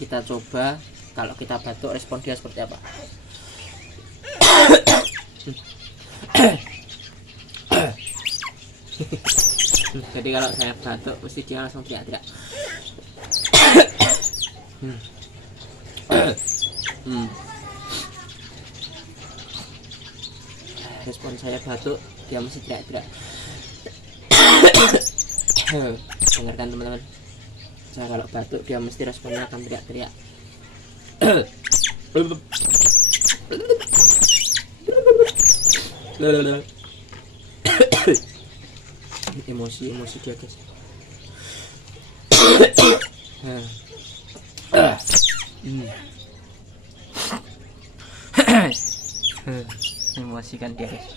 Kita coba kalau kita batuk respon dia seperti apa. Jadi kalau saya batuk pasti dia langsung teriak-teriak. Respon saya batuk dia mesti teriak-teriak. Dengarkan teman-teman, saya kalau batuk dia mesti responnya akan teriak-teriak. Emosi dia guys. Emosi kan dia guys.